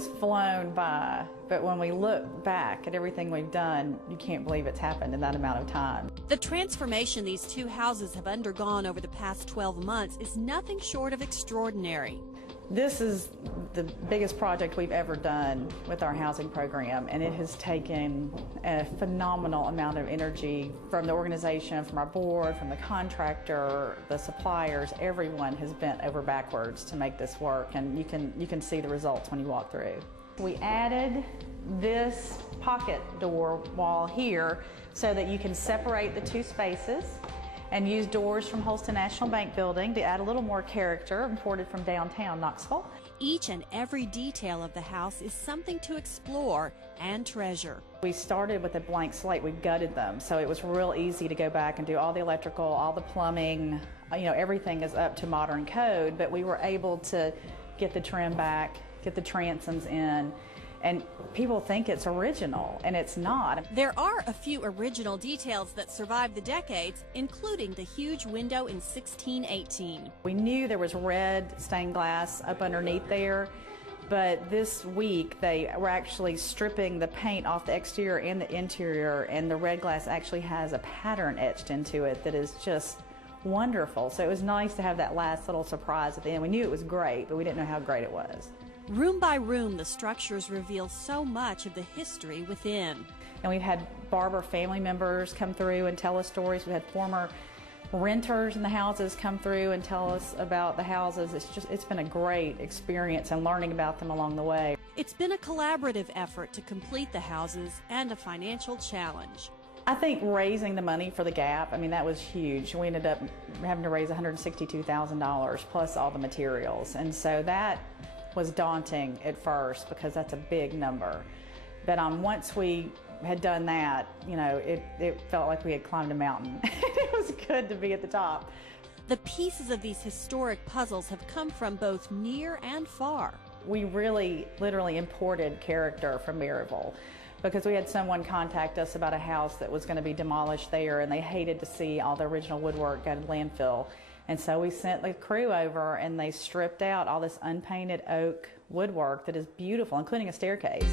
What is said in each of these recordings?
has flown by, but when we look back at everything we've done, you can't believe it's happened in that amount of time. The transformation these two houses have undergone over the past 12 months is nothing short of extraordinary. This is the biggest project we've ever done with our housing program, and it has taken a phenomenal amount of energy from the organization, from our board, from the contractor, the suppliers. Everyone has bent over backwards to make this work, and you can see the results when you walk through. We added this pocket door wall here so that you can separate the two spaces, and use doors from Holston National Bank building to add a little more character, imported from downtown Knoxville. Each and every detail of the house is something to explore and treasure. We started with a blank slate. We gutted them, so it was real easy to go back and do all the electrical, all the plumbing. Everything is up to modern code, but we were able to get the trim back, get the transoms in, and people think it's original, and it's not. There are a few original details that survived the decades, including the huge window in 1618. We knew there was red stained glass up underneath there, but this week they were actually stripping the paint off the exterior and the interior, and the red glass actually has a pattern etched into it that is just wonderful. So it was nice to have that last little surprise at the end. We knew it was great, but we didn't know how great it was. Room by room, the structures reveal so much of the history within. And we've had Barber family members come through and tell us stories. We had former renters in the houses come through and tell us about the houses. It's been a great experience and learning about them along the way. It's been a collaborative effort to complete the houses and a financial challenge. I think raising the money for the gap, that was huge. We ended up having to raise $162,000 plus all the materials. And so that was daunting at first because that's a big number. But once we had done that, it felt like we had climbed a mountain. It was good to be at the top. The pieces of these historic puzzles have come from both near and far. We really, literally imported character from Maryville because we had someone contact us about a house that was going to be demolished there, and they hated to see all the original woodwork go to landfill. And so we sent the crew over, and they stripped out all this unpainted oak woodwork that is beautiful, including a staircase.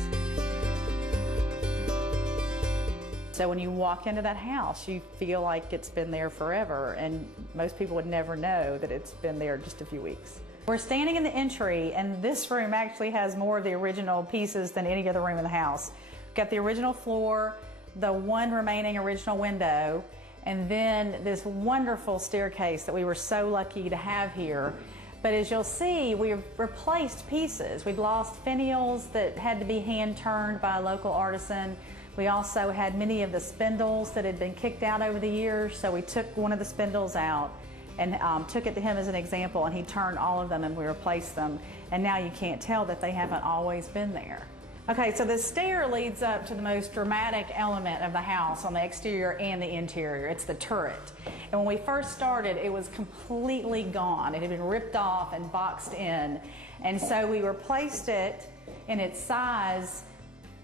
So when you walk into that house, you feel like it's been there forever, and most people would never know that it's been there just a few weeks. We're standing in the entry, and this room actually has more of the original pieces than any other room in the house. We've got the original floor, the one remaining original window, and then this wonderful staircase that we were so lucky to have here. But as you'll see, we've replaced pieces. We've lost finials that had to be hand-turned by a local artisan. We also had many of the spindles that had been kicked out over the years, so we took one of the spindles out and took it to him as an example, and he turned all of them and we replaced them. And now you can't tell that they haven't always been there. Okay, so the stair leads up to the most dramatic element of the house on the exterior and the interior. It's the turret. And when we first started, it was completely gone. It had been ripped off and boxed in. And so we replaced it in its size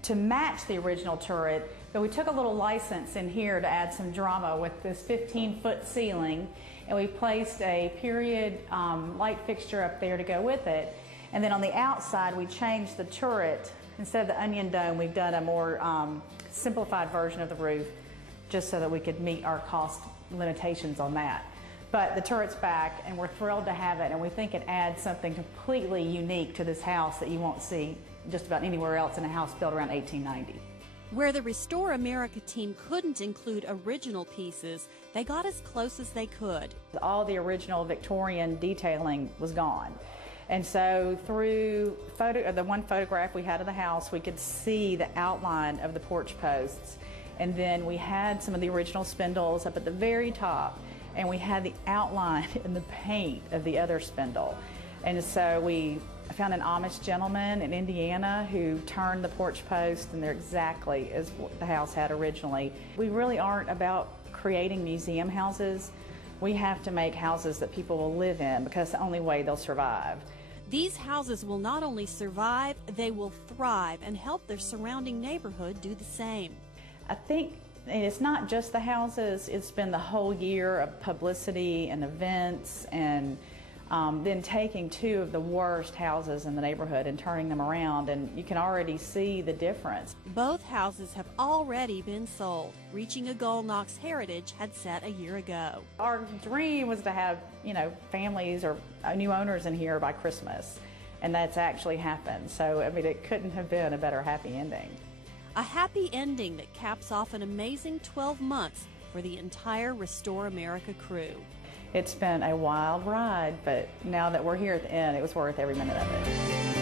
to match the original turret, but we took a little license in here to add some drama with this 15-foot ceiling, and we placed a period light fixture up there to go with it. And then on the outside, we changed the turret. Instead of the onion dome, we've done a more simplified version of the roof just so that we could meet our cost limitations on that. But the turret's back, and we're thrilled to have it, and we think it adds something completely unique to this house that you won't see just about anywhere else in a house built around 1890. Where the Restore America team couldn't include original pieces, they got as close as they could. All the original Victorian detailing was gone. And so through the one photograph we had of the house, we could see the outline of the porch posts. And then we had some of the original spindles up at the very top, and we had the outline in the paint of the other spindle. And so we found an Amish gentleman in Indiana who turned the porch post, and they're exactly as what the house had originally. We really aren't about creating museum houses. We have to make houses that people will live in, because it's the only way they'll survive. These houses will not only survive, they will thrive and help their surrounding neighborhood do the same. I think it's not just the houses, it's been the whole year of publicity and events and then taking two of the worst houses in the neighborhood and turning them around, and you can already see the difference. Both houses have already been sold, reaching a goal Knox Heritage had set a year ago. Our dream was to have, families or new owners in here by Christmas, and that's actually happened. So, I mean, it couldn't have been a better happy ending. A happy ending that caps off an amazing 12 months for the entire Restore America crew. It's been a wild ride, but now that we're here at the end, it was worth every minute of it.